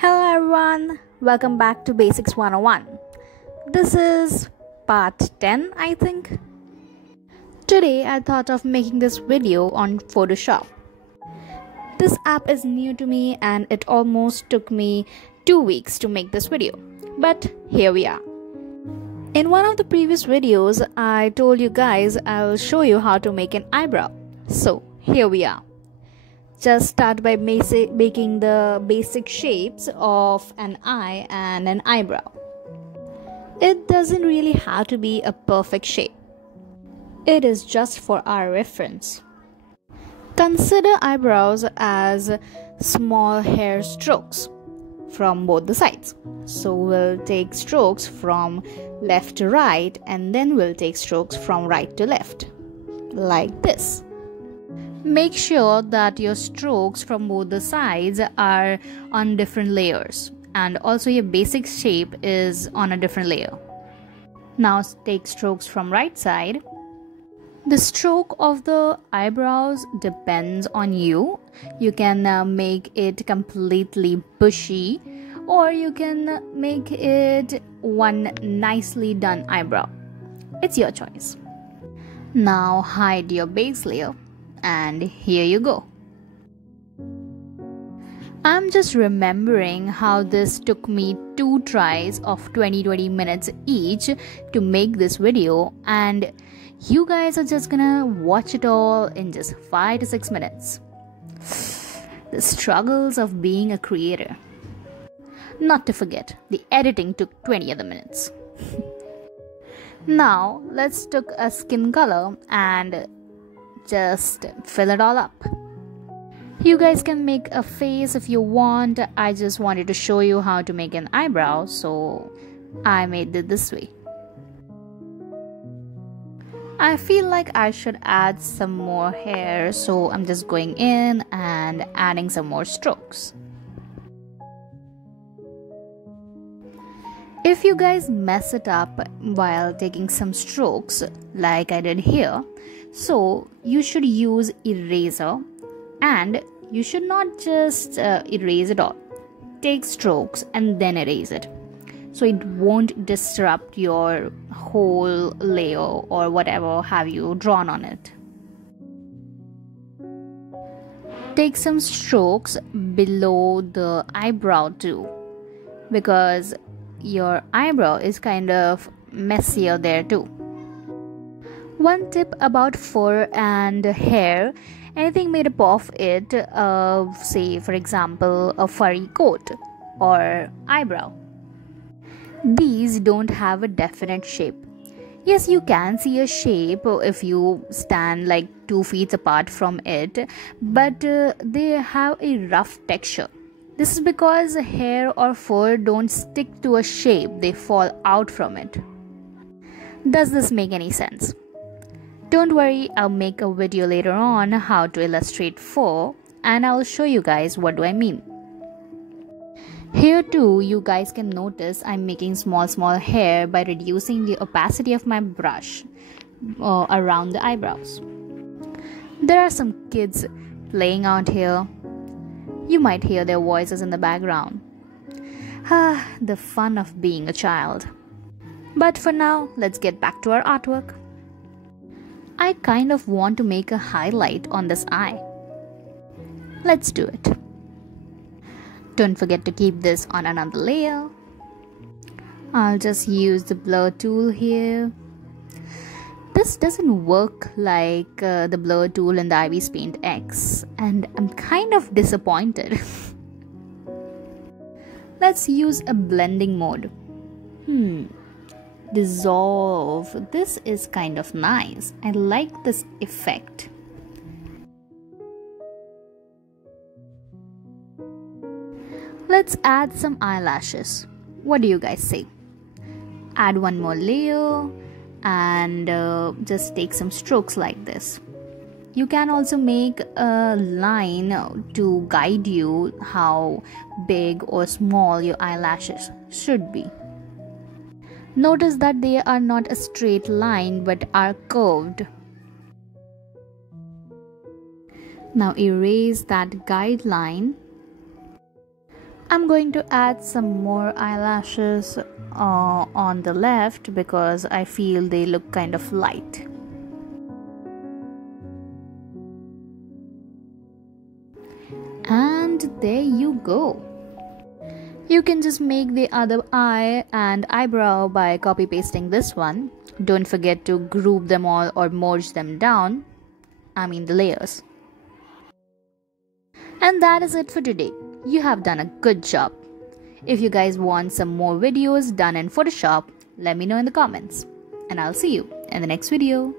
Hello everyone, welcome back to Basics 101. This is part 10, I think. Today I thought of making this video on Photoshop. This app is new to me and it almost took me 2 weeks to make this video. But here we are. In one of the previous videos, I told you guys I'll show you how to make an eyebrow. So here we are. Just start by making the basic shapes of an eye and an eyebrow. It doesn't really have to be a perfect shape. It is just for our reference. Consider eyebrows as small hair strokes from both the sides. So we'll take strokes from left to right and then we'll take strokes from right to left, like this. Make sure that your strokes from both the sides are on different layers and also your basic shape is on a different layer. Now take strokes from right side. The stroke of the eyebrows depends on you. You can make it completely bushy or you can make it one nicely done eyebrow. It's your choice. Now hide your base layer. And here you go. I'm just remembering how this took me 2 tries of 20 minutes each to make this video, and you guys are just gonna watch it all in just 5 to 6 minutes. The struggles of being a creator. Not to forget, the editing took 20 other minutes. Now let's take a skin color and just fill it all up. You guys can make a face if you want. I just wanted to show you how to make an eyebrow, so I made it this way. I feel like I should add some more hair, so I'm just going in and adding some more strokes. If you guys mess it up while taking some strokes like I did here, so you should use eraser and you should not just erase it all. Take strokes and then erase it so it won't disrupt your whole layer or whatever have you drawn on it. Take some strokes below the eyebrow too, because your eyebrow is kind of messier there too. One tip about fur and hair: anything made up of it, say for example a furry coat or eyebrow, these don't have a definite shape. Yes, you can see a shape if you stand like 2 feet apart from it, but they have a rough texture. This is because hair or fur don't stick to a shape, they fall out from it. Does this make any sense? Don't worry, I'll make a video later on how to illustrate fur and I'll show you guys what do I mean. Here too, you guys can notice I'm making small hair by reducing the opacity of my brush around the eyebrows. There are some kids playing out here. You might hear their voices in the background. The fun of being a child. But for now, let's get back to our artwork. I kind of want to make a highlight on this eye. Let's do it. Don't forget to keep this on another layer. I'll just use the blur tool here. This doesn't work like the blur tool in the Ivy's Paint X, and I'm kind of disappointed. Let's use a blending mode. Dissolve. This is kind of nice. I like this effect. Let's add some eyelashes. What do you guys say? Add one more layer and just take some strokes like this. You can also make a line to guide you how big or small your eyelashes should be. Notice that they are not a straight line but are curved. Now erase that guideline. I'm going to add some more eyelashes on the left because I feel they look kind of light. And there you go. You can just make the other eye and eyebrow by copy pasting this one. Don't forget to group them all or merge them down. The layers. And that is it for today. You have done a good job. If you guys want some more videos done in Photoshop, let me know in the comments. And I'll see you in the next video.